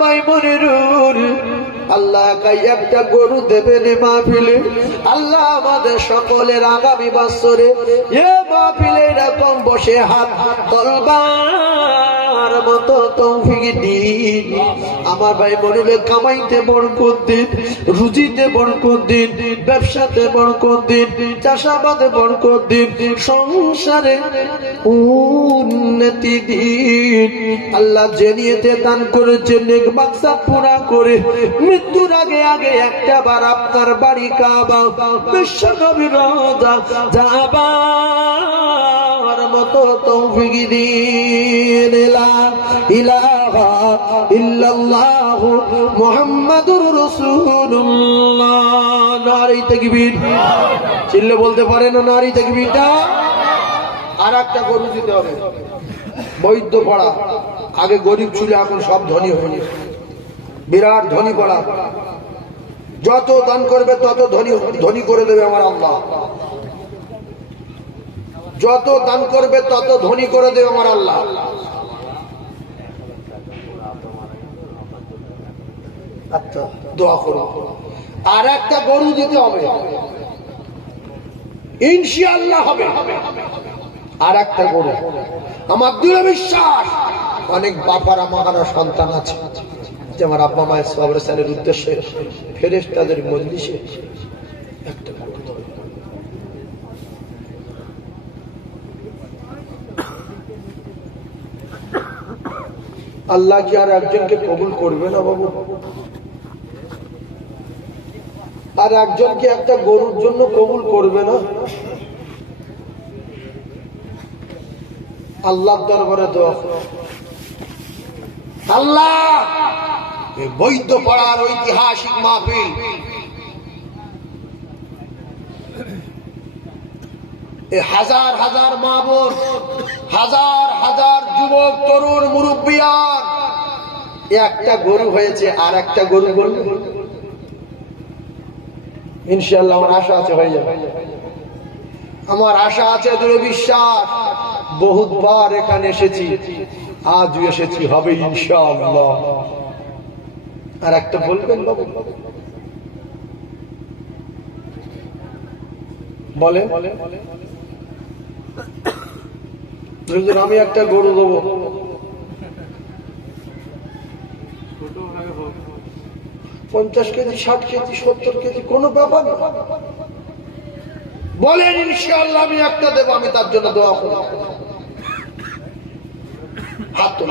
ভাই মনিরুল, আল্লাহ একটা গরু দেবেন মাহফিলে। আল্লাহ আমাদের সকলের আগামী বছরে এ মাহফিলে এরকম বসে হাত তলবার মতো তৌফিক দিন। আমার ভাই মনিরুলের কামাইতে বরকত দিন, রুজিতে বরকত দিন, ব্যবসাতে বরকত দিন, চাষাবাদে বরকত দিন, সংসারে উন্নতি দিন। আল্লাহ যে নিয়তে দান করেছে নেক মাকসাদ পুরা করে মৃত্যুর আগে আগে একটা বার আপনার বাড়ি কাবা বিশ্ব নবীর রওজা যাবার মতো তৌফিক দিন। লা ইলাহা ইল্লাল্লাহু মুহাম্মাদুর রাসূলুল্লাহ। নারী তাকবীর, চিল্লে বলতে পারে না নারী তাকবীরটা? আর একটা গরু দিতে হবে, বৈদ্য পড়া। আগে গরিব ছিল, এখন সব ধনী হয়ে গেছে, বিরাট ধনী পড়া। যত দান করবে তত ধনী ধনী করে দেবে আমার আল্লাহ। যত দান করবে তত ধনী করে দেবে আমার আল্লাহ। আচ্ছা, দোয়া করো। আর একটা গরু দিতে হবে, ইনশাআল্লাহ হবে। আর একটা গরু, আমার দৃঢ় বিশ্বাস। অনেক বাপারা মারা সন্তান আছে, যে আমার আব্বা মায়ের সবরের উদ্দেশ্যে ফেরেশতাদের মজলিসে একটা গরু। আল্লাহ কি আর একজনকে কবুল করবে না বাবু? আর একজনকে একটা গরুর জন্য কবুল করবে না? আল্লাহর দরবারে দোয়া, আল্লাহ এই বৈদ্য পাড়ার ঐতিহাসিক মাহফিল, এই হাজার হাজার মা বোন, হাজার হাজার যুবক তরুণ মুরব্বিয়ান, একটা গরু হয়েছে। আর একটা গরু বলবে ইনশাআল্লাহ। আমার আশা আছে হয়ে যাবে, আমার আশা আছে, দৃঢ় বিশ্বাস। বহুতবার এখানে এসেছি, আজও এসেছি, হবে ইনশাআল্লাহ। আর একটা বলবেন বাবু? বলেন, আমি একটা গরু দেবো, 50 কেজি, 60 কেজি, 70 কেজি, কোনো ব্যাপার না। বলেন ইনশাআল্লাহ আমি একটা দেবো, আমি তার জন্য দোয়া করব। হাত তো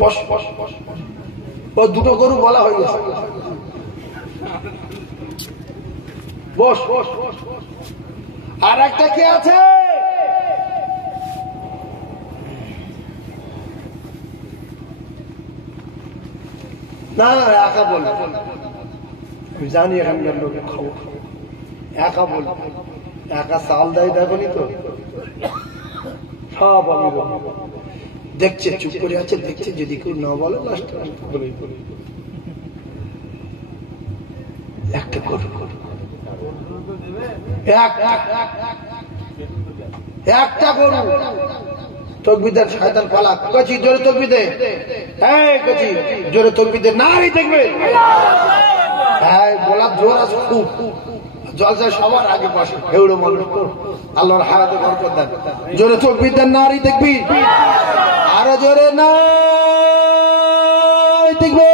বস বস বস, দুটো গরু বলা হয়ে গেছে। বস বস। আর একটা কে আছে? না একা বল, আমি জানি এখানকার লোকের খবর। একা বল, একা চাল দেয়, দেখনি তো সব আমি দেখছে, চুপ করে আছে, দেখছে। যদি কেউ না বলে লাস্ট বলে একটা গরু, একটা গরু। তকবীর শয়তান পালা, কচি জোরে তকবীর দে, এই কচি জোরে তকবীর দে, নারী দেখবে। হ্যাঁ, বলার জোর আছে খুব। জলসা সবার আগে বসে, হেউড়ো মানুষ তো, আল্লাহর হায়াতে বরকত দেন। জোরে তকবীর দেন, নারী দেখবি। আরো জোরে নারী দেখবে।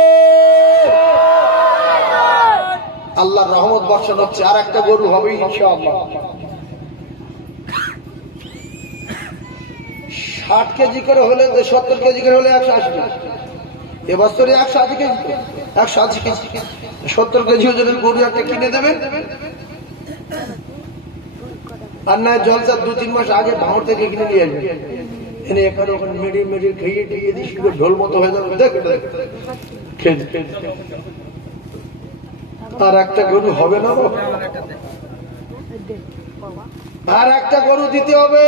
আল্লাহর রহমত বর্ষণ হচ্ছে। আর একটা গরু হবে ইনশাআল্লাহ। 60 কেজি করে হলে, 70 কেজি করে হলে 180 কেজি। এবছরে 180 কেজি, 180 কেজি, 70 কেজি ওজনের গরু একটা কিনে দেবেন। আর না জলসা 2-3 মাস আগে ভাঁড় থেকে কিনে নিয়ে আসবেন, এনে এখানে ওখানে মেডিয়ে মেডিয়ে খেয়ে টিয়ে দিয়ে শুধু ঢোল মতো হয়ে যাবে। আর একটা গরু হবে না, আর একটা গরু দিতে হবে।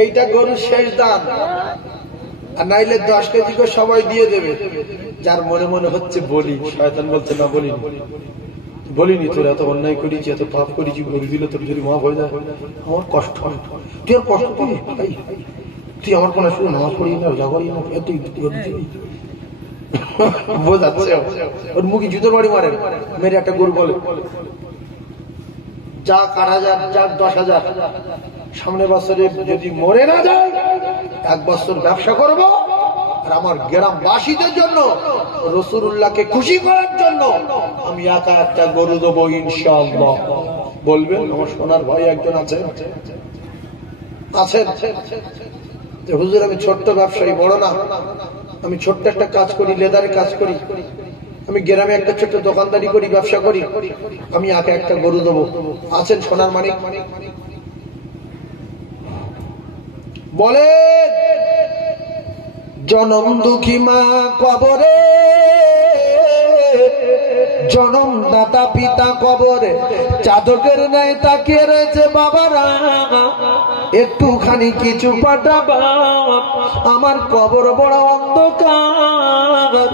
এইটা গরুর শেষ দান। আর নাইলে 10 কেজি করে সবাই দিয়ে দেবে। যার মনে মনে হচ্ছে বলি, শয়তান বলছে না বলি, বলিনি তোর এত অন্যায় করেছি, এত পাপ করেছি, বলে দিলে তোর যদি মাফ হয়ে যায়, আমার কষ্ট হয়। তুই আর কষ্ট করি তুই আমার কোনো শুনে নামাজ পড়ি না, রোজা করি না, তুই বোঝাচ্ছে ওর মুখে জুতোর বাড়ি মারে। মেরে একটা গরু বলে যাক 8,000 যাক 10,000, সামনের বছরে যদি মরে না যায় 1 বছর ব্যবসা করব, আর আমার গ্রামবাসীদের জন্য রাসূলুল্লাহকে খুশি করার জন্য আমি একা একটা গরু দেবো ইনশাআল্লাহ। বলবেন আমার সোনার ভাই একজন আছেন, হুজুর আমি ছোট্ট ব্যবসায়ী, বড় না, আমি ছোট্ট একটা কাজ করি, লেদারের কাজ করি, আমি গ্রামে একটা ছোট্ট দোকানদারি করি, ব্যবসা করি, আমি একা একটা গরু দেবো। আছেন সোনার মানিক? বলে জনম দুঃখী মা কবরে, জনম দাতা পিতা কবরে, চাদকের ন্যায় তাকিয়ে রয়েছে বাবারা, একটুখানি কিছু পাঠাবা, আমার কবর বড় অন্ধকার।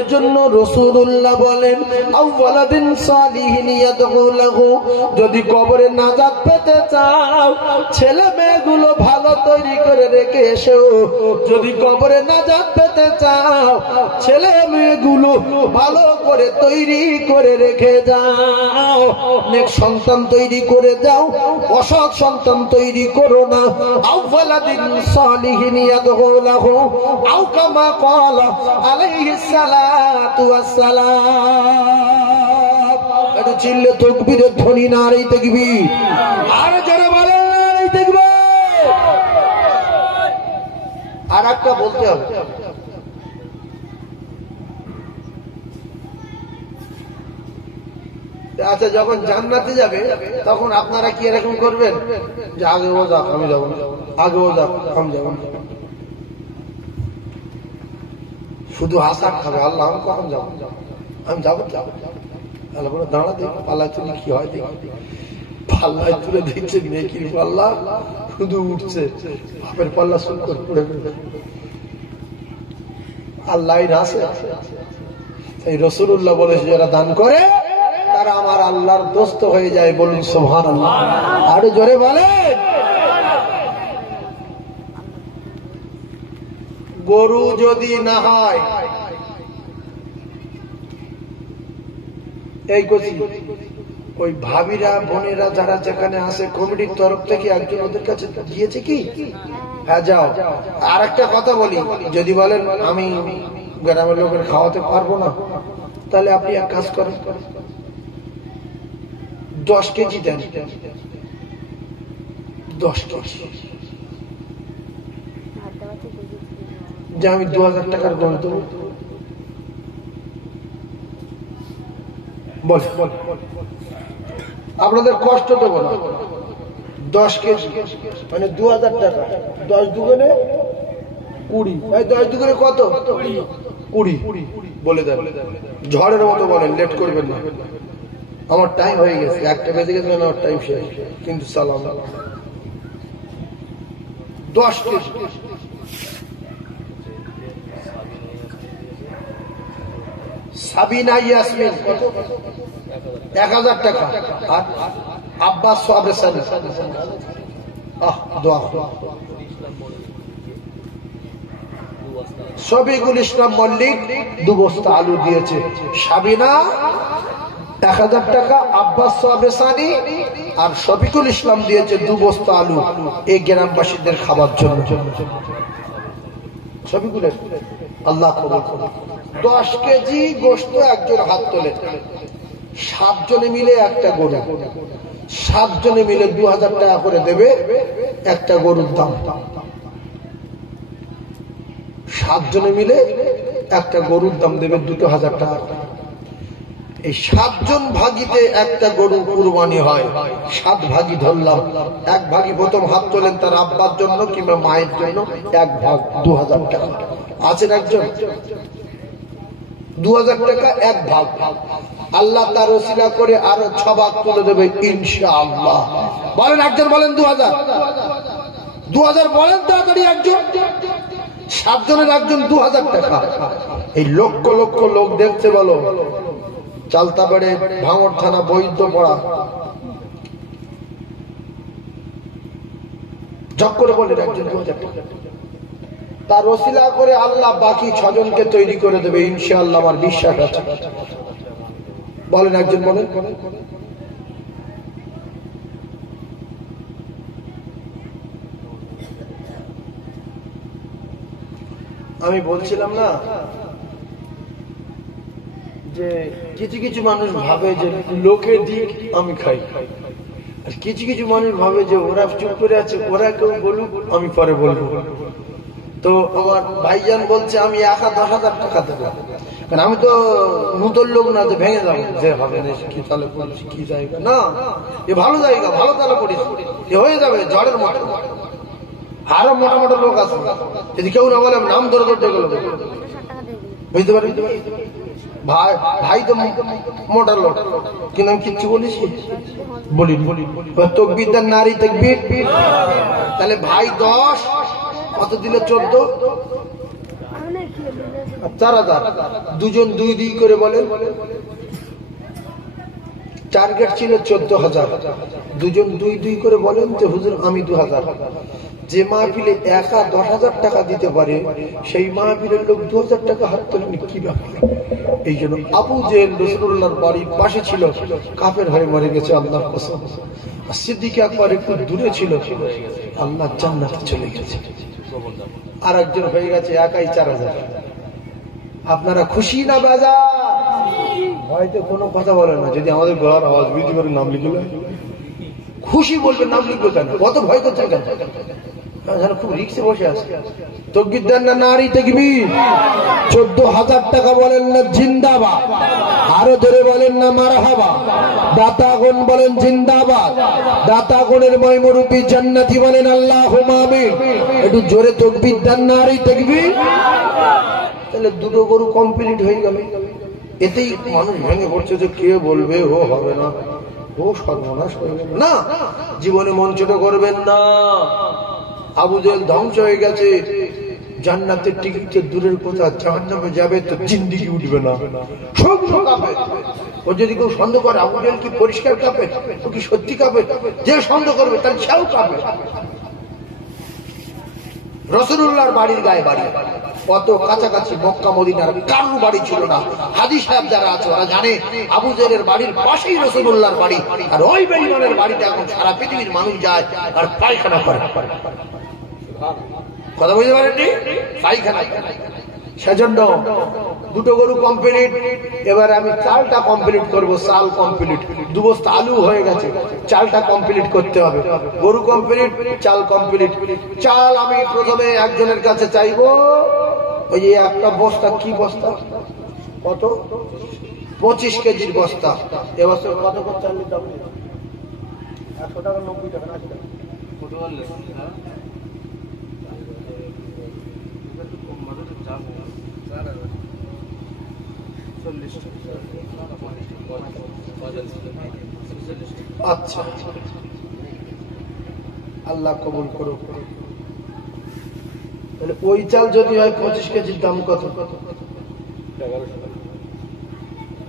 এজন্য রাসূলুল্লাহ বলেন আউওয়ালাদিন সালিহিন ইয়াদউ লাহু, যদি কবরে নাজাত পেতে চাও ছেলে মেয়েগুলো ভালো তৈরি করে রেখে এসো। যদি কবরে নাজাত পেতে চাও ছেলে মেয়েগুলো ভালো করে তৈরি করে রেখে যাও। নেক সন্তান তৈরি করে যাও, অসৎ সন্তান তৈরি করো না। আউওয়ালাদিন সালিহিন ইয়াদউ লাহু আও কামা ক্বালা আলাইহিস সালাতু ওয়াস সালাম। এটা চিল্লে তাকবীরের ধ্বনি, নারে তাকবীর, আর যারা বলে নারে তাকবীর। আর একটা বলতে হবে, আচ্ছা যখন জান্নাতে যাবে তখন আপনারা কি এরকম করবেন যে আগে ও যাক আমি যাবো, আগে ও যাক আমি যাবো, শুধু হাসান খাবে, আল্লাহ আমি কখন যাবো, আমি যাবো আল্লাহ বলে দাঁড়া দেখি পাল্লা চুলি কি হয়, দেখি পাল্লায় তুলে দিচ্ছে নেকির পাল্লা শুধু উঠছে, বাপের পাল্লা সুন্দর পড়ে আল্লাহ আছে। এই রাসূলুল্লাহ বলেছে যারা দান করে তারা আমার আল্লাহর দোস্ত হয়ে যায়। বলুন সুবহানাল্লাহ, আরো জোরে বলেন। গরু যদি না হয়, এই কথা ওই ভাবিরা বোনেরা যারা যেখানে আছে কমিটির তরফ থেকে একজন ওদের কাছে গিয়েছে কি, হ্যাঁ যাও। আর একটা কথা বলি, যদি বলেন আমি গ্রামের লোকের খাওয়াতে পারবো না, তাহলে আপনি এক কাজ করেন 10 কেজি দেন, 10 কেজি, যে আমি 2000 টাকার গরু দেবো। বল আপনাদের কষ্ট দেবো না, 10 কেজি মানে 2000 টাকা, 10 দুগুণে 20, 10 দুগুণে কত? 20 বলে দেন, ঝড়ের মতো বলেন, লেট করবেন না। আমার টাইম হয়ে গেছে, 1টা বেজে গেছে, আমার টাইম শেষ, কিন্তু সালাম 10 কেজি। সাবিনা ইয়াসমিন 1000 টাকা, আর আব্বাস সাহেব দোয়া, শফিকুল ইসলাম মল্লিক 2 বস্তা আলু দিয়েছে, সাবিনা 1000 টাকা, আব্বাস সাহেবানি আর শফিকুল ইসলাম দিয়েছে 2 বস্তা আলু এই গ্রামবাসীদের খাবার জন্য। শফিকুলের আল্লাহ কবুল করুন। 10 কেজি গোশত একজন হাত তোলে, 7 জনে মিলে একটা গরু, 7 জনে মিলে 2000 টাকা করে দেবে একটা গরুর দাম। 7 জনে মিলে একটা গরুর দাম দেবে 2000 টাকা। এই 7 জন ভাগিতে একটা গরু কুরবানি হয়, 7 ভাগি ধরলাম, 1 ভাগি প্রথম হাত তোলেন তার আব্বার জন্য কিংবা মায়ের জন্য, 1 ভাগ 2000 টাকা। আছেন একজন 2000 টাকা 1 ভাগ, আল্লাহ তার ওসিলা করে আরো 6 ভাগ তুলে দেবে ইনশাআল্লাহ। বলেন একজন, বলেন 2000 বলেন তাড়াতাড়ি একজন। 7 জনের একজন 2000 টাকা। এই লক্ষ লক্ষ লোক দেখতে বলো চালতাবাড়ে ভাঙড় থানা বৈদ্যপাড়া ঝক করে বলেন একজন 2000 টাকা তার ওসিলা করে আল্লাহ বাকি 6 জনকে তৈরি করে দেবে ইনশাআল্লাহ আমার বিশ্বাস আছে বলেন একজন বলেন আমি বলছিলাম না যে কিছু কিছু মানুষ ভাবে যে লোকে দিক আমি খাই আর কিছু কিছু মানুষ ভাবে যে ওরা চুপ করে আছে ওরা কেউ বলুক আমি পরে বলবো তো আমার ভাইজান বলছে আমি 1000 টাকা দেবো কারণ আমি তো নতুন লোক না যে ভেঙে যাবো যে হবে না কি তাহলে বলছি কি জায়গা না এ ভালো জায়গা ভালো তাহলে পড়িস এ হয়ে যাবে ঝড়ের মতো আরো মোটা মোটা লোক আছে যদি কেউ না বলে নাম ধরে ধরতে গেল বুঝতে পারি ভাই ভাই তো মোটা লোক কিন্তু আমি কিচ্ছু বলিস বলি তকবীর দেন নারী তাকবীর তাহলে ভাই 10 কত দিলে 14 4000 দুজন 2 করে বলেন টার্গেট ছিল 14000 দুজন 2 করে বলেন যে হুজুর আমি 2000 যে মাহফিলে একা 10,000 টাকা দিতে পারে সেই মাহফিলের লোক 2000 টাকা হাত তোলেন কি ব্যাপার এই জন্য আবু জেহেল রাসূলুল্লাহর বাড়ির পাশে ছিল কাফের হয়ে মরে গেছে আল্লাহর কসম আর সিদ্দিক আকবর একটু দূরে ছিল আল্লাহ জান্নাতে চলে গেছে আর একজন হয়ে গেছে একাই 4000 আপনারা খুশি না বাজা হয়তো কোনো কথা বলে না যদি আমাদের ঘর আওয়াজ বৃদ্ধি করে নাম লিখলো খুশি বলবে নাম লিখবে কেন কত ভয় করছেন কেন খুব রিক্সে বসে আছে তাকবীর দেন না নারী তাকবীর 14000 টাকা বলেন না জিন্দাবাদ আরো ধরে বলেন না মারহাবা দাতাগণ বলেন জিন্দাবাদ দাতাগণের ময়মরূপী জান্নাতি বলেন আল্লাহুম্মা আমিন একটু জোরে তাকবীর দেন নারী তাকবীর তাহলে দুটো গরু কমপ্লিট হয়ে গেল এতেই মানুষ ভেঙে পড়ছে যে কে বলবে ও হবে না ও সর্বনাশ হয়ে গেল না জীবনে মন ছোট করবেন না আবু জেহেল ধ্বংস হয়ে গেছে জান্নাতের টিকিট দূরের কথা জাহান্নামে যাবে তো জিন্দেগি উঠবে না সব কাফের ও যদি কেউ সন্দেহ করে আবু জেহেল কি পরিষ্কার কাফের ও কি সত্যি কাফের যে সন্দেহ করবে তার সেও কাফের রাসূলুল্লাহর বাড়ির গায়ে বাড়ি কত কাছাকাছি মক্কা মদিনার কারোর বাড়ি ছিল না হাদিস সাহেব যারা আছে ওরা জানে আবু জেহেলের বাড়ির পাশেই রাসূলুল্লাহর বাড়ি আর ওই বেঈমানের বাড়িতে এখন সারা পৃথিবীর মানুষ যায় আর পায়খানা করে কথা বুঝতে পারেননি পায়খানা সেজন্য দুটো গরু কমপ্লিট এবার আমি চালটা কমপ্লিট করবো চাল কমপ্লিট 2 বস্তা আলু হয়ে গেছে চালটা কমপ্লিট করতে হবে গরু কমপ্লিট চাল কমপ্লিট চাল আমি প্রথমে একজনের কাছে চাইবো ওই যে একটা বস্তা কি বস্তা কত 25 কেজির বস্তা এবছর কত করে চাল নিতে হবে 100 টাকা 90 টাকা আচ্ছা আল্লাহ কবুল করুক তাহলে ওই চাল যদি হয় 25 কেজির দাম কত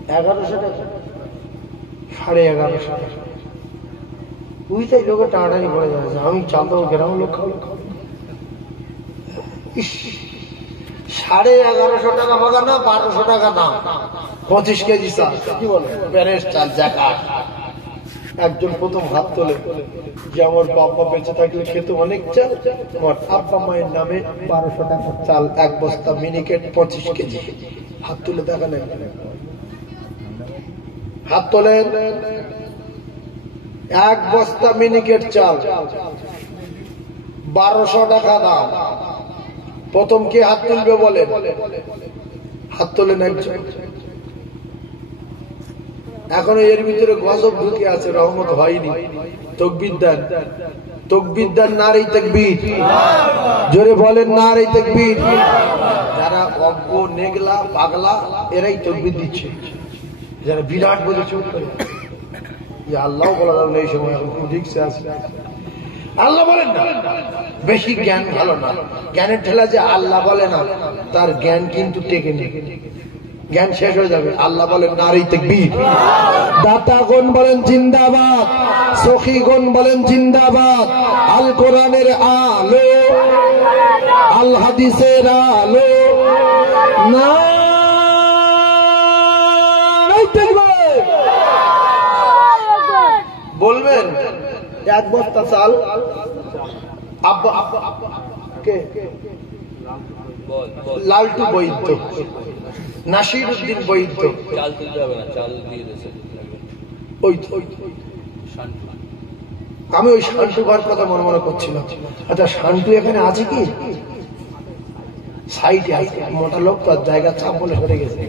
1100 টাকা 1150 টাকা ওইটাই লোকের টানাটানি পড়ে যাচ্ছে আমি চাল দেবো গ্রাম লোক খাবো 1150 টাকা বাগা না 1200 টাকা দাম 25 কেজি চাল কি বলে প্যারেস চাল জাকাত একজন প্রথম হাত তোলে যে আমার বাবা বেঁচে থাকলে খেত অনেক চাল আমার আব্বা মায়ের নামে 1200 টাকা চাল এক বস্তা মিনিকেট 25 কেজি হাত তুলে দেখা নেই হাত তোলেন এক বস্তা মিনিকেট চাল 1200 টাকা দাম প্রথম কে হাত তুলবে বলেন হাত তোলেন একজন এখনো এর ভিতরে গজব ঢুকে আছে রহমত হয়নি তাকবীর দেন নারী তাকবীর জোরে বলেন নারী তাকবীর যারা অজ্ঞ নেগলা পাগলা এরাই তাকবীর দিচ্ছে যারা বিরাট বলে চুপ করে যে আল্লাহ বলা যাবে এই সময় এখন রিক্সে আছে আল্লাহ বলেন না বেশি জ্ঞান ভালো না জ্ঞানের ঠেলা যে আল্লাহ বলে না তার জ্ঞান কিন্তু টেকে নেই জ্ঞান শেষ হয়ে যাবে। আল্লাহ বলেন নারী তাকবীর, দাতাগণ বলেন জিন্দাবাদ, সখীগণ বলেন জিন্দাবাদ। আল কোরআনের আলো, আল হাদিসের আলো, নারী তাকবীর। বলবেন এক বস্তা চাল আব্বা কে লালটু বৈদ্য, নাসির উদ্দিন বৈদ্য, চাল তুলতে হবে না, চাল দিয়ে দিয়েছে। আমি ওই শান্টু ভার কথা মনে মনে করছিলাম। আচ্ছা শান্টু এখানে আছে কি? সাইডে আছে, মোটা লোক তো জায়গা চাপ বলে সরে গেছে।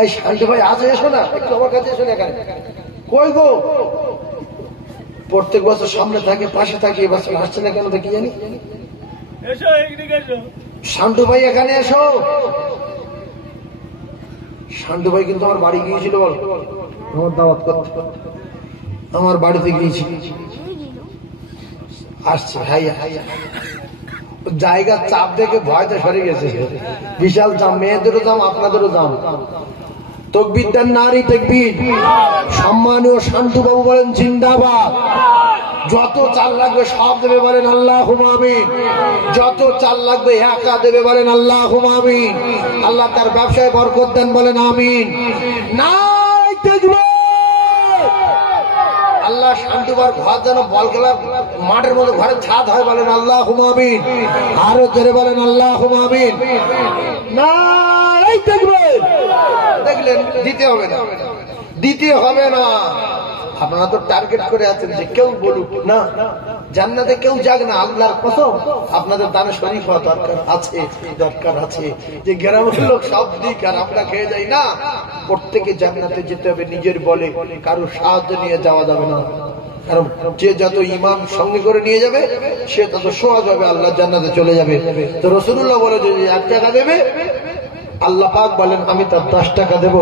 এই শান্টু ভাই আছে, এসো না একটু আমার কাছে, এসো না এখানে। কই গো? প্রত্যেক বছর সামনে থাকে, পাশে থাকে, এবছর আসছে না কেন দেখি জানি। শান্টু ভাই এখানে এসো। শান্টু ভাই কিন্তু আমার বাড়ি গিয়েছিল, বল আমার দাওয়াত করতে, আমার বাড়িতে গিয়েছি, আসছে। জায়গা চাপ দেখে ভয়তে সরে গেছে, বিশাল দাম, মেয়েদেরও দাম, আপনাদেরও দাম। তাকবীর দেন, নারী তাকবীর। সম্মানীয় শান্টু বাবু বলেন জিন্দাবাদ। যত চাল লাগবে সব দেবে বলেন আল্লাহুম্মা আমিন। যত চাল লাগবে একা দেবে বলেন আল্লাহুম্মা আমিন। আল্লাহ তার ব্যবসায় বরকত দেন বলেন আমিন। নারী তাকবীর। আল্লাহ শান্তুবার ঘর যেন বল খেলা মাঠের মধ্যে ঘরের ছাদ হয় বলেন আল্লাহুম্মা আমিন। আরো জোরে বলেন আল্লাহুম্মা আমিন। নারী তাকবীর। দেখলেন, দিতে হবে না, দিতে হবে না। আপনারা তো টার্গেট করে আছেন যে কেউ বলুক না, জান্নাতে কেউ যাক না, আল্লাহর কসম আপনাদের দানে শরীক হওয়া দরকার আছে, দরকার আছে। যে গ্রামের লোক সব দিক আর আমরা খেয়ে যাই না, প্রত্যেকে জান্নাতে যেতে হবে নিজের বলে, কারো সাহায্য নিয়ে যাওয়া যাবে না। কারণ যে যত ইমান সঙ্গে করে নিয়ে যাবে সে তত সহজ হবে আল্লাহ জান্নাতে চলে যাবে। তো রাসূলুল্লাহ বলে যে 1 টাকা দেবে, আল্লাহ পাক বলেন আমি তার 10 টাকা দেব।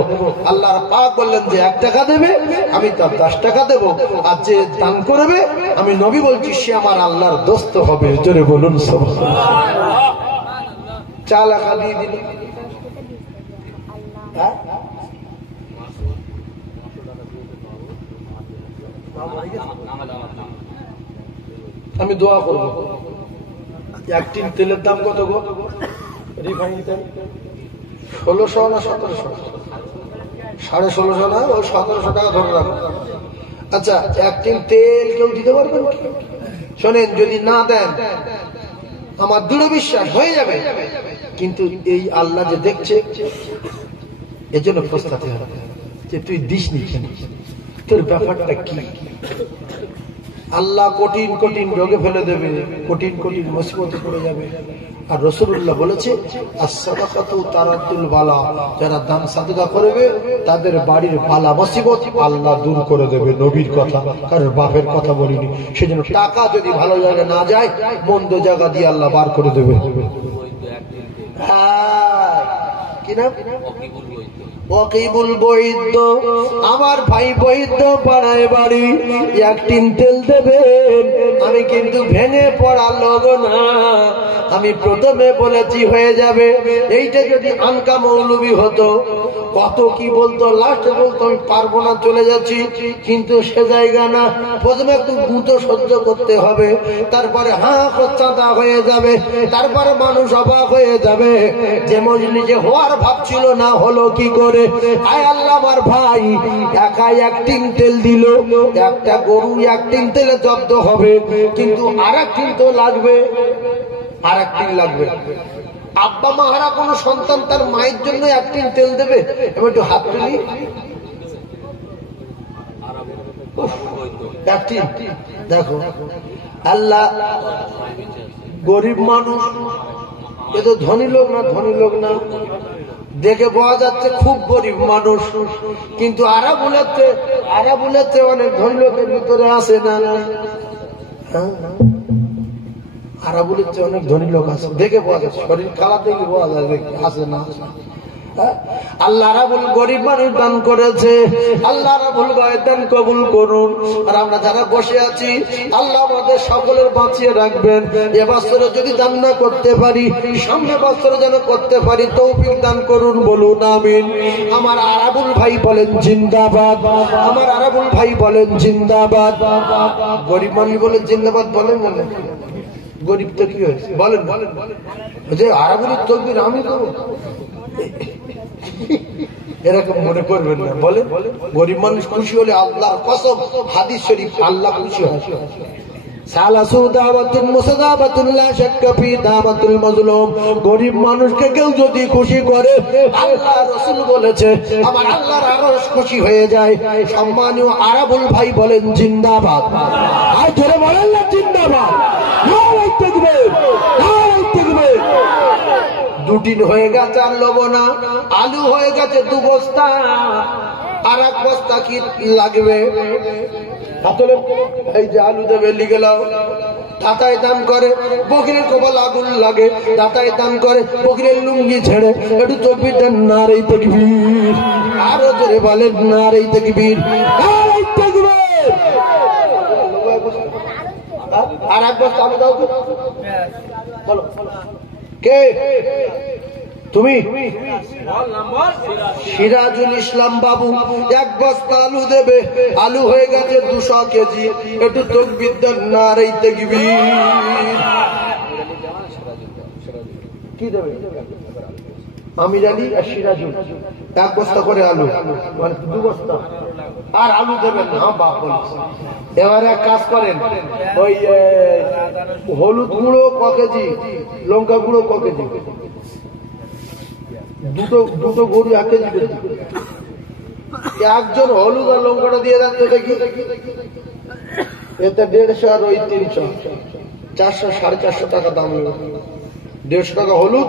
আল্লাহ পাক বললেন যে 1 টাকা দেবে, আমি তার 10 টাকা দেব। আর যে দান করবে, আমি নবী বলছি, সে আমার আল্লাহর দোস্ত হবে। জোরে বলুন সুবহানাল্লাহ। 4 লাখ দিয়ে দিল। আমি দোয়া করব। 1 টিন তেলের দাম কত গো? রিফাইন তেল 1600 না 1700? 1650 না, ও 1700 টাকা ধরে রাখো। আচ্ছা 1 টিন তেল কেউ দিতে পারবেন? শোনেন, যদি না দেন আমার দৃঢ় বিশ্বাস হয়ে যাবে, কিন্তু এই আল্লাহ যে দেখছে, এজন্য প্রস্তাতে হবে যে তুই দিস নি কেন, তোর ব্যাপারটা কি। আল্লাহ কঠিন কঠিন রোগে ফেলে দেবে, কঠিন কঠিন মুসিবতে পড়ে যাবে। আর রাসূলুল্লাহ বলেছে as-সাদাকাতু তারাদ্দুল বালা, যারা দান সাদকা করবে তাদের বাড়ির বালা মুসিবত আল্লাহ দূর করে দেবে। নবীর কথা, কারণ বাপের কথা বলিনি। সেজন্য টাকা যদি ভালো জায়গায় না যায়, মন্দ জায়গা দিয়ে আল্লাহ বার করে দেবে। হ্যাঁ, কি নাম? ওয়াকিবুল বৈদ্য, আমার ভাই বৈদ্য পাড়ায় বাড়ি। 1 টিন তেল দেবেন। আমি কিন্তু ভেঙে পড়া লোক না, আমি প্রথমে বলেছি হয়ে যাবে। এইটা যদি আনকা মৌলবী হতো, কত কি বলতো, লাস্টে বলতো আমি পারবো না, চলে যাচ্ছি। কিন্তু সে জায়গা না, প্রথমে একটু গুঁতো সহ্য করতে হবে, তারপরে চাঁদা হয়ে যাবে, তারপরে মানুষ অবাক হয়ে যাবে যে মজলিসে হওয়ার ভাব ছিল না, হলো কি করে। আয় আল্লাহ, আমার ভাই একাই 1 টিন তেল দিল, একটা গরু 1 টিন তেলে জব্দ হবে, কিন্তু আরেক টিন তো লাগবে, আরেক টিন লাগবে। আব্বা মা হারা কোন সন্তান তার মায়ের জন্য 1 টিন তেল দেবে? আমি একটু হাত তুলি। 1 টিন। দেখো আল্লাহ, গরিব মানুষ, এ তো ধনী লোক না, ধনী লোক না, দেখে বোঝা যাচ্ছে খুব গরিব মানুষ, কিন্তু আরাবুলেতে অনেক ধনী লোকের ভিতরে আসে না। আরাবুলের চেয়ে অনেক ধনী লোক আছে, দেখে বোঝা যাচ্ছে, শরীর খারাপ দেখে বোঝা যায় আসে না। আল্লাহ রাব্বুল গরিব মানুষ দান করেছে, আল্লাহ রাব্বুল দান কবুল করুন। আর আমরা যারা বসে আছি আল্লাহ আমাদের সকলের বাঁচিয়ে রাখবেন। এবছরে যদি দান না করতে পারি সামনে বছরে যেন করতে পারি, তৌফিক দান করুন, বলুন আমিন। আমার আরাবুল ভাই বলেন জিন্দাবাদ, আমার আরাবুল ভাই বলেন জিন্দাবাদ। গরিব মানুষ বলে জিন্দাবাদ বলেন না, গরিব তো কি হয়েছে বলেন, যে আরাবুলের তকবীর আমি দেবো এরকম মনে করবেন না। বলে গরিব মানুষ খুশি হলে আল্লাহর কসম, হাদিস শরীফ, আল্লাহ খুশি হয়। গরিব মানুষকে কেউ যদি খুশি করে আল্লাহ রাসূল বলেছে আমার আল্লাহর আরশ খুশি হয়ে যায়। সম্মানীয় আরাবুল ভাই বলেন জিন্দাবাদ, আর ধরে বলেন না জিন্দাবাদ। দুদিন হয়ে গেছে আর লব না, আলু হয়ে গেছে 2 বস্তা, আর 1 বস্তা কি লাগবে? এই যে আলু দেবে লিগে লাও, দাতায় দান করে বকরির কপাল আগুন লাগে, দাতায় দান করে বকরির লুঙ্গি ছেড়ে একটু তকবীর দেন, নারে তাকবীর। আরো জোরে বলেন নারে তাকবীর, নারে তাকবীর। আর 1 বস্তা আমি দাও তো, চলো। কে তুমি? সিরাজুল ইসলাম বাবু 1 বস্তা আলু দেবে, আলু হয়ে গেছে 200 কেজি, একটু তাকবীর দেন, নারে তাকবীর। কি দেবে? আমির আলী আর সিরাজুল 1 বস্তা করে আলু, মানে 2 বস্তা। আর আলু দেবেন না, বাপ বলেছে। এবারে এক কাজ করেন, ওই হলুদ গুঁড়ো ক কেজি, লঙ্কা গুঁড়ো ক কেজি, দুটো গরু 1 কেজি করে। একজন হলুদ আর লঙ্কাটা দিয়ে দেন তো দেখি। এতে 150 আর ওই 300, 400, 450 টাকা দাম নেবে। 150 টাকা হলুদ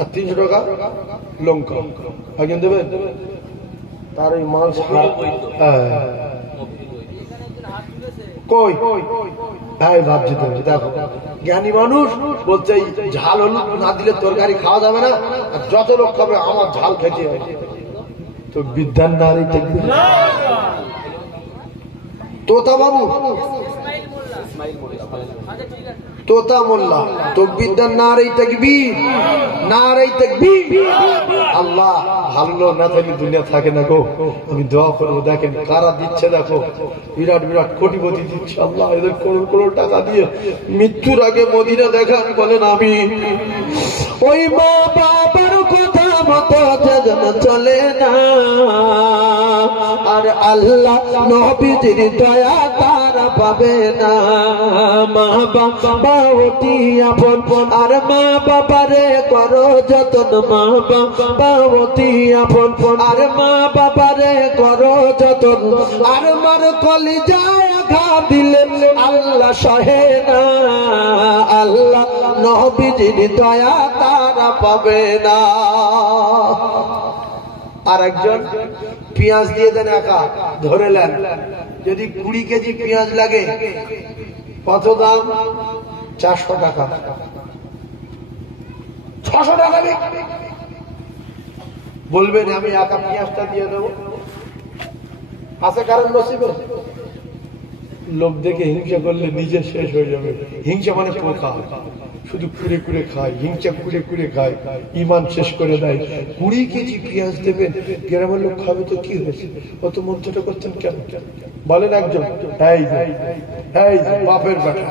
আর 300 টাকা লঙ্কা। একজন দেবেন, তার ওই মাল কই ভাবছি তো। দেখো জ্ঞানী মানুষ বলছে ঝাল হলুদ না দিলে তরকারি খাওয়া যাবে না, আর যত লোক খাবে আমার ঝাল খেতে হবে। তো বিদ্যান নারী তোতা বাবু, তোতা মোল্লা, তাকবীর দেন, নারে তাকবীর, নারে তাকবীর। আল্লাহ ভালো না থাকলে দুনিয়া থাকে না গো। আমি দোয়া করবো, দেখেন কারা দিচ্ছে, দেখো বিরাট বিরাট কোটিপতি দিচ্ছে। আল্লাহ এদের করোড় করোড় টাকা দিয়ে মৃত্যুর আগে মদিনা দেখান, বলেন আমি। ওই মা বাবার কথা মতো যেন চলে না, আর আল্লাহ নবীজির দয়া তারা পাবে না। মা বাবা অতি আপন, আর মা বাবারে করো যতন। মা বাবা অতি আপন, আর মা বাবারে করো যতন। আর মার কলিজায় আঘাত দিলে আল্লাহ সহে না, আল্লাহ নবীজির দয়া তারা পাবে না। আর একজন পেঁয়াজ দিয়ে দেন, একা ধরে নেন। যদি 20 কেজি পেঁয়াজ লাগে, কত দাম? 400 টাকা, 600 টাকা বলবেন আমি একা পেঁয়াজটা দিয়ে দেবো। আছে কারণ নসিবে? লোক দেখে হিংসা করলে নিজে শেষ হয়ে যাবে। হিংসা মানে পোকা, শুধু কুড়ে কুড়ে খায়, হিংসা কুড়ে কুড়ে খায়, ইমান শেষ করে দেয়। 20 কেজি পেঁয়াজ দেবেন, গ্রামের লোক খাবে তো কি হয়েছে? অত মন্ত্রটা করতেন কেন বলেন? একজন এই বাপের বেটা,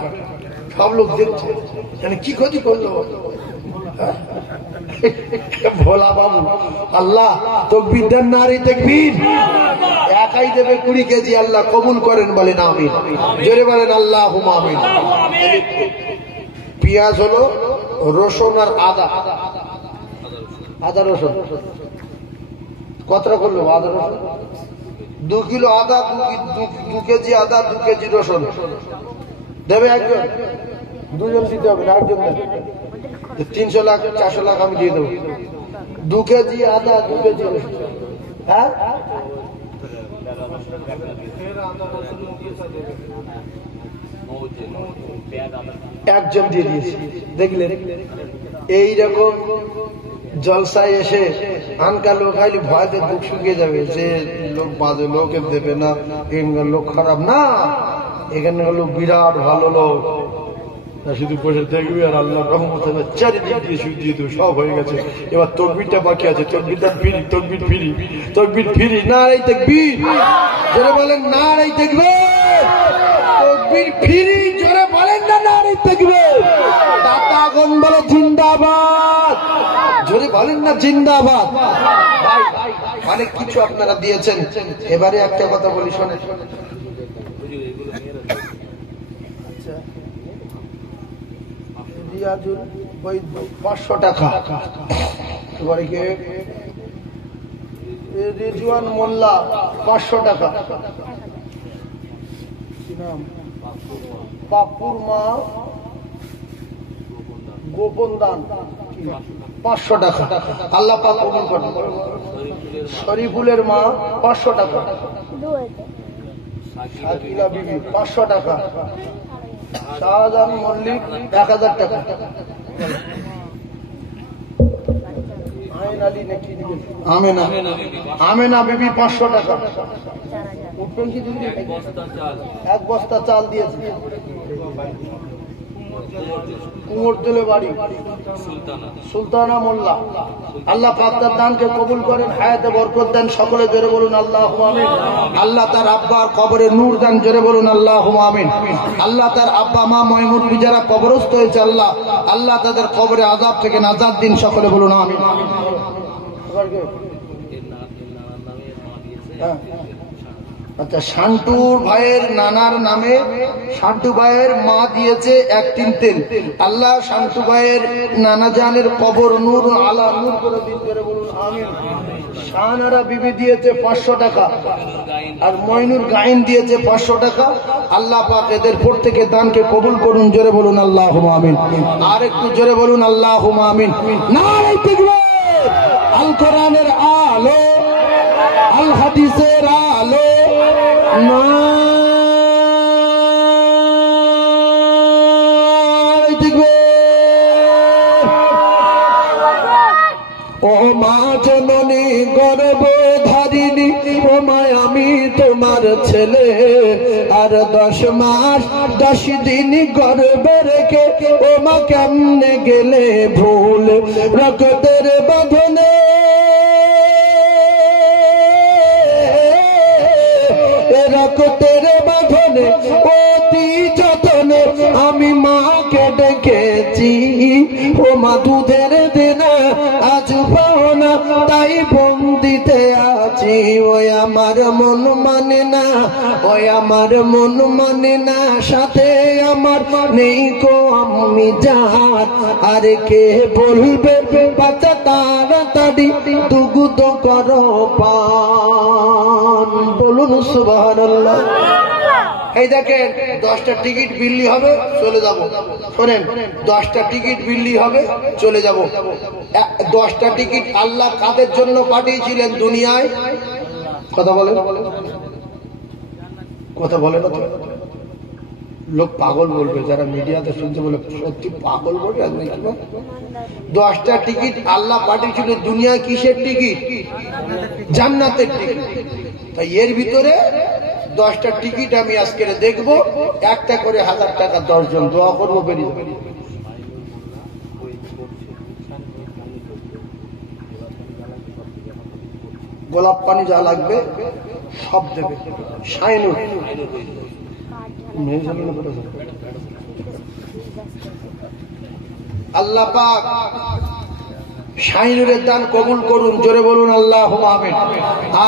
সব লোক দেখছে, কি ক্ষতি করলো ভোলা বাবু। আল্লাহ তাকবীর দেন, নারে তাকবীর। একাই দেবে 20 কেজি, আল্লাহ কবুল করেন, বলেন আমিন। জোরে বলেন আল্লাহুম্মা আমিন। পেঁয়াজ হলো রসুন আর আদা, আদা রসুন কতটা করলো? আদা রসুন 2 কিলো আদা, 2 কেজি আদা, 2 কেজি রসুন দেবে একজন। 2 জন দিতে হবে না, একজন দেবে। 300 লাখ 400 লাখ আমি দিয়ে দেবো। 2 কেজি আদা, 2 কেজি রসুন। হ্যাঁ, একজন দিয়ে দিয়েছি। দেখলেন এইরকম জলসায় এসে আনকা লোক খাইলে ভয়তে বুক শুকিয়ে যাবে, যে লোক বাজে লোকের দেবে না, এখানকার লোক খারাপ না, এখানকার লোক বিরাট ভালো লোক, শুধু বসে দেখবি আর আল্লাহ রহমতে চারিদিক দিয়ে সুজিয়ে দেবে, সব হয়ে গেছে। এবার তকবিরটা বাকি আছে, তকবিরটা ফিরি, তকবির ফিরি, তকবির ফিরি, নারাই তাকবীর, জোরে বলেন নারাই তাকবীর, তকবির ফিরি, জোরে বলেন না নারাই তাকবীর, দাতা গণ বলে জিন্দাবাদ, জোরে বলেন না জিন্দাবাদ। ভাই অনেক কিছু আপনারা দিয়েছেন, এবারে একটা কথা বলি শোনেন। রিয়াজুল বৈদ্য 500 টাকা, এবারে কে রিজওয়ান মোল্লা 500 টাকা, কি নাম, পাপুর মা গোপন দান 500 টাকা, আল্লাহ পাক কবুল করুন। শরীফুলের মা 500 টাকা, শাকিলা বিবি 500 টাকা, শাহজাহান মল্লিক 1000 টাকা, আমেনা আমেনা বিবি 500 টাকা, এক বস্তা চাল দিয়েছে। কুমোরদুলে বাড়ি সুলতানা মোল্লা, আল্লাহ পাক তার দানকে কবুল করেন, হায়াতে বরকত দেন, সকলে জোরে বলুন আল্লাহুম্মা আমিন। আল্লাহ তার আব্বার কবরে নূর দেন, জোরে বলুন আল্লাহুম্মা আমিন। আল্লাহ তার আব্বা মা ময়মুরবি যারা কবরস্থ হয়েছে, আল্লাহ আল্লাহ তাদের কবরে আযাব থেকে নাজাত দিন, সকলে বলুন আমিন। আচ্ছা, শান্টুর ভাইয়ের নানার নামে শান্টু ভাইয়ের মা দিয়েছে 1 টিন তেল, আল্লাহ শান্টু ভাইয়ের নানা জানের কবর নূর আলা নূর করে দিন, করে বলুন আমিন। শাহনারা বিবি দিয়েছে 500 টাকা, আর মইনুর গাইন দিয়েছে 500 টাকা, আল্লাহ পাক এদের প্রত্যেকে দানকে কবুল করুন, জোরে বলুন আল্লাহুম্মা আমিন। আর একটু জোরে বলুন আল্লাহুম্মা আমিন। নারে তাকবীর, আল কোরআনের আলো, আল হাদিসের আলো, ও মা জননী গর্ভধারিণী, ও মা আমি তোমার ছেলে, আর 10 মাস 10 দিন গর্ভে রেখে ও মা কেমনে গেলে ভুল, রক্তের বাঁধনে রক্তের বাঁধনে অতি যতনে আমি মাকে ডেকেছি, ও মা দুধের দিনে আজ পাওনা তাই বন্দিতে আছি, ওই আমার মন মানে না, ওই আমার মন মানে না, সাথে আমার নেই কো আমি জান, আর কে বলবে বাচ্চা তাড়াতাড়ি দুগুদ করো পান, বলুন সুবহানাল্লাহ। এই দেখেন 10টা টিকিট বিল্লি হবে, চলে যাব, শোনেন 10টা টিকিট বিল্লি হবে, চলে যাব। 10টা টিকিট আল্লাহ কাদের জন্য পাঠিয়েছিলেন দুনিয়ায়, কথা বলেন, কথা বলেন না তো, লোক পাগল বলবে, যারা মিডিয়াতে শুনছে বলে সত্যি পাগল বলবে। 10টা টিকিট আল্লাহ পাঠিয়েছিল দুনিয়ায়, কিসের টিকিট? জান্নাতের টিকিট। তাই এর ভিতরে 10টা টিকিট আমি আজকে দেখবো, একটা করে 1000 টাকা, 10 জন দোয়া করবো, বেরিয়ে যাবে। গোলাপ পানি যা লাগবে সব দেবে। শাইনুর আল্লাহ পাক শাইনুরের দান কবুল করুন, জোরে বলুন আল্লাহুম্মা আমিন।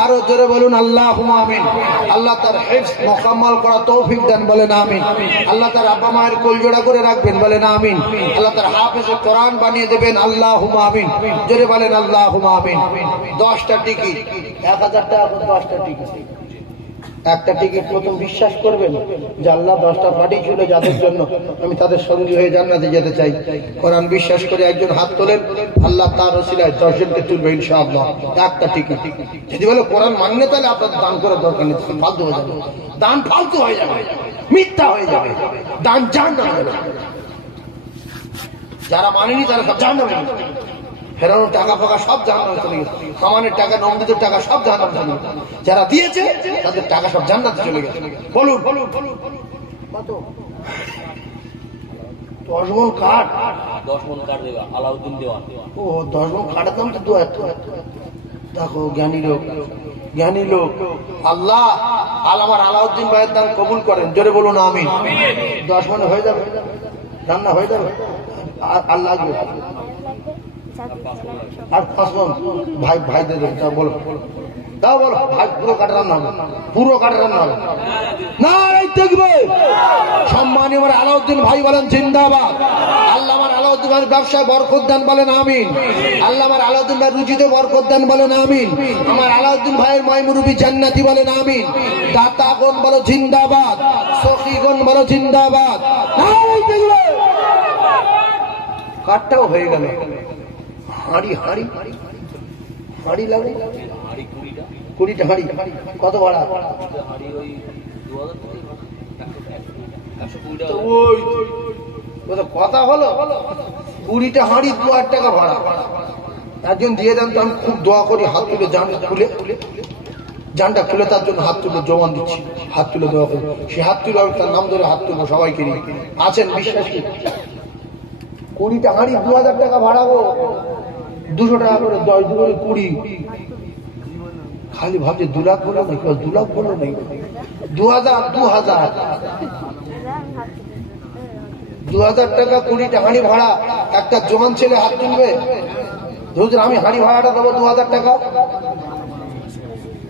আরো জোরে বলুন আল্লাহুম্মা আমিন। আল্লাহ তার হিফজ মুকাম্মাল করা তৌফিক দেন, বলেন আমিন। আল্লাহ তার আব্বা মায়ের কোলজোড়া করে রাখবেন, বলেন আমিন। আল্লাহ তার হাফেজে কোরআন বানিয়ে দেবেন, আল্লাহুম্মা আমিন। জোরে বলেন আল্লাহুম্মা আমিন। 10টা টিকিট 1000 টাকা, 10টা টিকিট, একটা টিকিট প্রথম বিশ্বাস করবেন যে আল্লাহ 10টা পাঠিয়েছিল যাদের জন্য, আমি তাদের সঙ্গী হয়ে জান্নাতে যেতে চাই। কোরআন বিশ্বাস করে একজন হাত তোলেন, আল্লাহ তার ওসিলায় 10 জনকে তুলবে ইনশাআল্লাহ। একটা টিকিট। যদি বলে কোরআন মানলে তাহলে আপনার দান করার দরকার নেই, ফালতু হয়ে যাবে, দান ফালতু হয়ে যাবে, মিথ্যা হয়ে যাবে, দান জাহান্নামে যাবে। যারা মানেনি তারা সব জাহান্নামে যাবে। ফেরানো টাকা ফাঁকা সব জাহান্নামে চলে গেছে, সামানের টাকা নমরুদের টাকা সব জাহান্নামে চলে গেছে, যারা দিয়েছে তাদের টাকা সব জান্নাতে চলে গেছে। বলুন কত? 10 মণ কাঠ। 10 মণ কাঠ দেবা আলাউদ্দিন দেওয়ান। ও 10 মণ কাঠের দাম তো 2 দেখো জ্ঞানী লোক। আল্লাহ আমার আলাউদ্দিন ভাইয়ের দাম কবুল করেন, জোরে বলুন আমিন। 10 মণে হয়ে যাবে, রান্না হয়ে যাবে। আর লাগবে আর 5 মণ ভাই দিয়ে দেবে। বলো দাও, বলো ভাই। পুরো কাঠের রান্না হবে, পুরো কাঠের রান্না হবে। না দেখবে সম্মানী আমার আলাউদ্দিন ভাই বলেন জিন্দাবাদ। আল্লাহ আমার আলাউদ্দিন ভাইয়ের ব্যবসায় বরকত দান বলেন আমিন। আল্লাহ আমার আলাউদ্দিন ভাইয়ের রুজিতে বরকত দান বলেন আমিন। আমার আলাউদ্দিন ভাইয়ের ময়মুরুবি জান্নাতি বলেন আমিন। দাতাগণ বলো জিন্দাবাদ, সখীগণ বলো জিন্দাবাদ। কাঠটাও হয়ে গেল। হাঁড়ি লাগে 20টা হাঁড়ি। কত ভাড়া? কথা হলো 20টা হাঁড়ি 2000 টাকা ভাড়া। একজন দিয়ে দেন তো, আমি খুব দোয়া করি, হাত তুলে জানটা খুলে তার জন্য হাত তুলে জবান দিচ্ছি, হাত তুলে দোয়া করি। সে হাত তুলে তার নাম ধরে হাত তুলবো সবাইকে নিয়ে। আছেন বিশ্বাসী? 20টা হাঁড়ি 2000 টাকা ভাড়া গো, 200 টাকা করে 10 করে 20। খালি ভাবছে 2 লাখ বলো নাকি, 2 লাখ বলো নাকি, 2000 টাকা 20টা হাঁড়ি ভাড়া। একটা জোয়ান ছেলে হাত তুলবে, হুজুর আমি হাঁড়ি ভাড়াটা দেবো 2000 টাকা।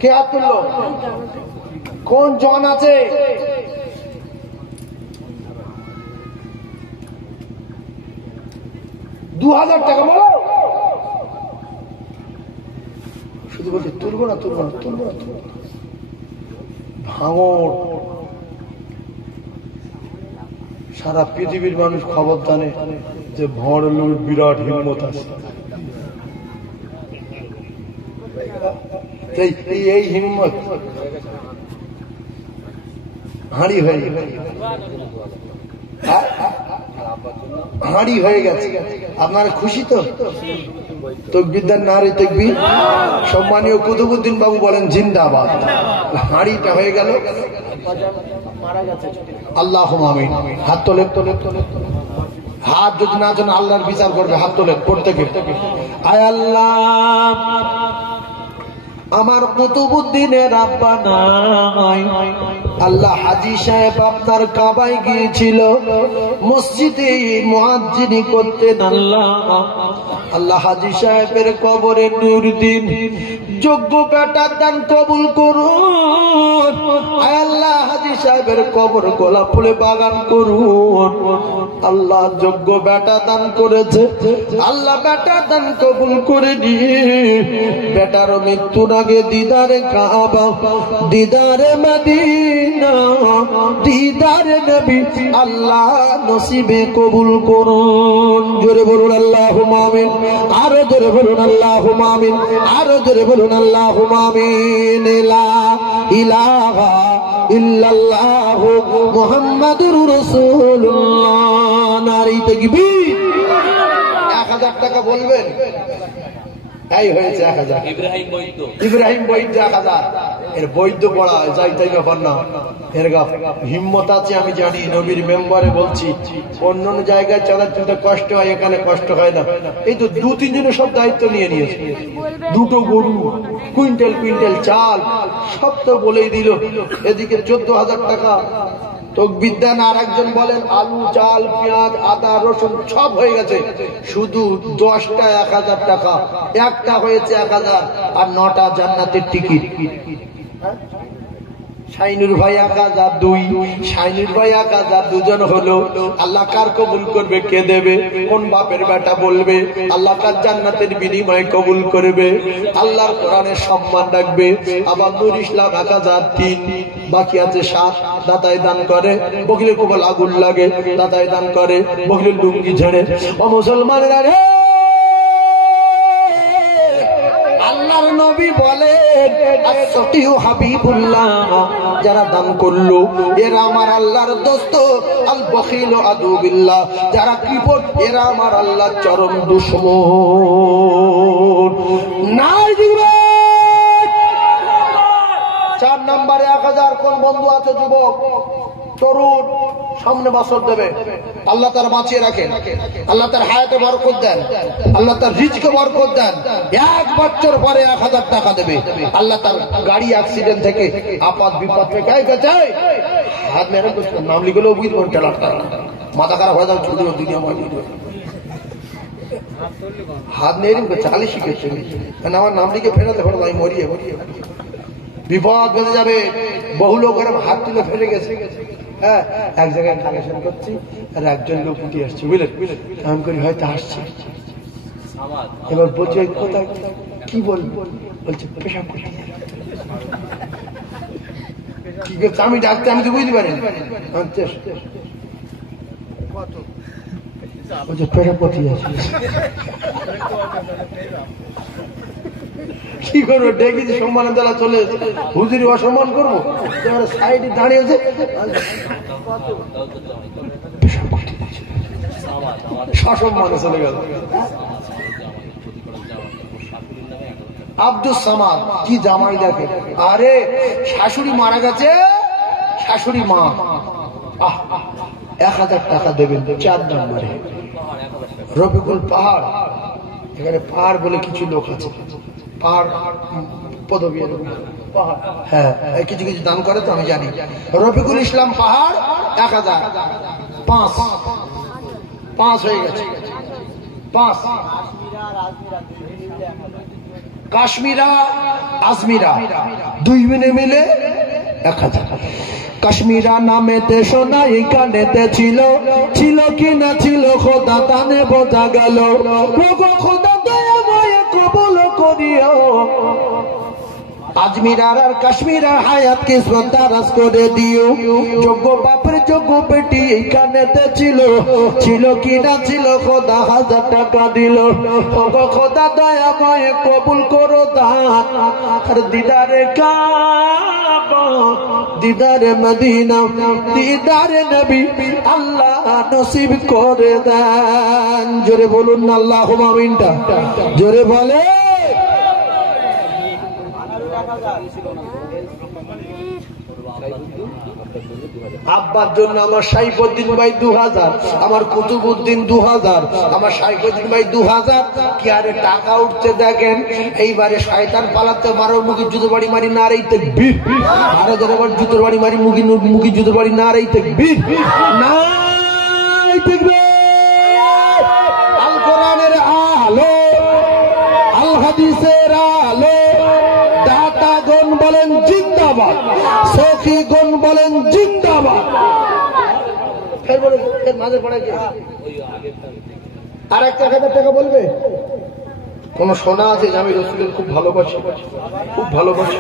কে হাত তুললো? কোন জোয়ান আছে? $2000 টাকা বলো। শুধু বলছে তুলবো না। ভাঙড় সারা পৃথিবীর মানুষ খবর জানে যে ভাঙড়ের বিরাট হিম্মত আছে। এই হিম্মত হাঁড়ি হয়ে গেছে। আপনারা খুশি তো? তকবীরদার নারে তাকবীর। সম্মানীয় কুতুবউদ্দিন বাবু বলেন জিন্দাবাদ। হাঁড়িটা হয়ে গেল। আল্লাহুম্মা আমিন। হাত তোলে। হাত যদি না জানেন আল্লাহর বিচার করবে। হাত তোলে প্রত্যেকে। আয় আল্লাহ, আমার কুতুবউদ্দিনের আব্বা নাই। আল্লাহ হাজী সাহেব আপনার কাবায় গিয়েছিল, মসজিদে মুয়াজ্জিনি করতেন। আল্লাহ হাজী সাহেবের কবরে নূর দিন, যোগ্য বেটার দান কবুল করুন। আল্লাহ হাজী সাহেবের কবর গোলাপ ফুলে বাগান করুন। আল্লাহ যোগ্য বেটা দান করেছে, আল্লাহ বেটা দান কবুল করে নিয়ে বেটার মৃত্যুর আগে দিদারে কাবা, দিদারে মদিনা, দিদারে নবী আল্লাহ নসিবে কবুল করুন। জোরে বলুন আল্লাহুম্মা আমিন। আরো জোরে বলুন আল্লাহুম্মা আমিন। আরো জোরে বলুন আল্লাহুম্মা আমিন। লা ইলাহা ইল্লাল্লাহু মুহাম্মাদুর রাসূলুল্লাহ। নারে তাকবীর। 1000 টাকা বলবেন। এই হয়েছে 1000। ইব্রাহিম বৈদ্য 1000। এর বৈদ্য পড়া যাই তাই ব্যাপার না। এর হিম্মত আছে আমি জানি। নবীর মেম্বারে বলছি, অন্য জায়গায় চলার চিন্তা কষ্ট হয়, এখানে কষ্ট হয় না। এই তো 2-3 জনের সব দায়িত্ব নিয়ে নিয়েছে। 2টো গরু, কুইন্টাল চাল, সব তো বলেই দিল। এদিকে 14,000 টাকা তকবীর দেন। আর একজন বলেন আলু, চাল, পেঁয়াজ, আদা, রসুন সব হয়ে গেছে, শুধু 10টা 1000 টাকা। একটা হয়েছে 1000 আর 9টা জান্নাতের টিকিট। শাইনুর ভাই 1000, 2 শাইনুর ভাই 1000, 2জন হলো। আল্লাহ কার কবুল করবে? কে দেবে? কোন বাপের বেটা বলবে? আল্লাহ কার জান্নাতের বিনিময়ে কবুল করবে? আল্লাহর কোরআনের সম্মান রাখবে। আবার নূর ইসলাম 1000, 3 বাকি আছে 7। দাতায় দান করে, বগলের কপাল আগুন লাগে। দাতায় দান করে, বগলের লুঙ্গি ঝেড়ে। ও মুসলমানেরা রে, আল্লাহর নবী বলে as-saqiyu হাবিবুল্লাহ, যারা দান করলো এরা আমার আল্লাহর দোস্ত, আল বখিল আদু বিল্লাহ, যারা কৃপণ এরা আমার আল্লাহর চরম দুশমন। নাই দিবে 4 নম্বরে 1000 কোন বন্ধু আছে যুবক তরুণ সামনে বছর দেবে, আল্লাহ তার বাঁচিয়ে রাখেন, আল্লাহ তার হায়াতে বরকত দেন, আল্লাহ তার রিজকে বরকত দেন। 1 বছর পরে 1000 টাকা দেবে, আল্লাহ তার গাড়ি অ্যাক্সিডেন্ট থেকে আপাত বিপদ থেকে চাই হাত মেরে নাম লিখলেও বুঝবেন টেলারটা মাথা খারাপ হয়ে যাবে, ছুটি দুনিয়া মাটি হাত নেই চালি শিখেছে, আমার নাম লিখে ফেরাতে পারবো আমি মরিয়ে মরিয়ে বিপদ বেঁধে যাবে। বহু লোক হাত তুলে ফেলে গেছে। হ্যাঁ, এক জায়গায় কালেকশন করছি আর একজন লোক উঠে আসছে, বুঝলেন, আমি করি হয়তো আসছে, এবার বলছি কোথায় কি বলবো, বলছে পেশাব করছি। কি করছে আমি ডাকতে, আমি তো বুঝতে পারি বলছে পেশাব করতে যাচ্ছি। কি করবো, ডেকেছি সম্মানের দ্বারা চলে এসেছে, হুজুরি অসম্মান করবো, সাইডে দাঁড়িয়েছে সসম্মানে চলে গেল। আব্দুল সামাদ কি জামাই দেখে, আরে শাশুড়ি মারা গেছে, শাশুড়ি মা 1000 টাকা দেবেন। 4 নম্বরে রফিকুল পাহাড়, এখানে পাহাড় বলে কিছু লোক আছে, পাহাড় পদবী পাহাড়, হ্যাঁ কিছু কিছু দান করে তো আমি জানি। রফিকুল ইসলাম পাহাড় 1000, 5 হয়ে গেছে, 5। কাশ্মীরা আজমিরা 2 মিলে 1000। কাশ্মীরা নামেতে শোনা এখানেতে ছিল, ছিল কি না ছিল খোদা তানে বোঝা গেল, খোদা দয়া ভয়ে কবুল করিও। আজমিরার আর কাশ্মীরার হায়াত কিসমত দারাজ করে দিও, যোগ্য বাপের যোগ্য বেটি এইখানেতে ছিল, ছিল কি না ছিল খোদা 1000 টাকা দিল। খোদা দয়া ভয়ে কবুল করো দান, আর দিদারে কাবা, দিদারে মদিনা, দিদারে নবী আল্লাহ নসিব করে দেন। জোরে বলুন না আল্লাহুম্মা আমিনটা, জোরে বলে। আব্বার জন্য আমার সাইফুদ্দিন ভাই 2000, আমার কুতুবউদ্দিন 2000, আমার সাইফুদ্দিন ভাই 2000। কি আরে টাকা উঠতে দেখেন, এইবারে শয়তান পালাতে মারো মুখে জুতো বাড়ি মারি না রে তাকবীর, আরো যারা জুতোর বাড়ি মারি মুখে জুতো বাড়ি না রে তাকবীর, নাই তাকবীর। আল কোরআনের আলো, আল হাদিসের আলো, দাতাগণ বলেন জিন্দাবাদ, সখীগণ বলেন জিন্দাবাদ। আর 1000 টাকা বলবে, কোন শোনা আছে যে আমি রসুলের খুব ভালোবাসি, খুব ভালোবাসি।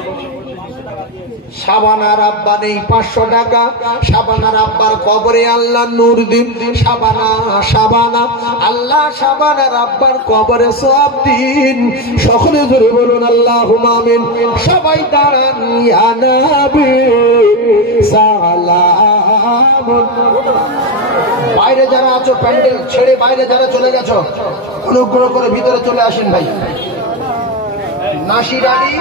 শাবানার আব্বা নেই 500 টাকা, শাবানার আব্বার কবরে আল্লাহ নূর দিন। শাবানা আল্লাহ শাবানার আব্বার কবরে সওয়াব দিন। সকলে জোরে বলুন আল্লাহুম্মা আমিন। সবাই দাঁড়ান, ইয়া নবী সালাম। বাইরে যারা আছো প্যান্ডেল ছেড়ে বাইরে যারা চলে গেছো, অনুগ্রহ করে ভিতরে চলে আসেন ভাই। নাসির আলী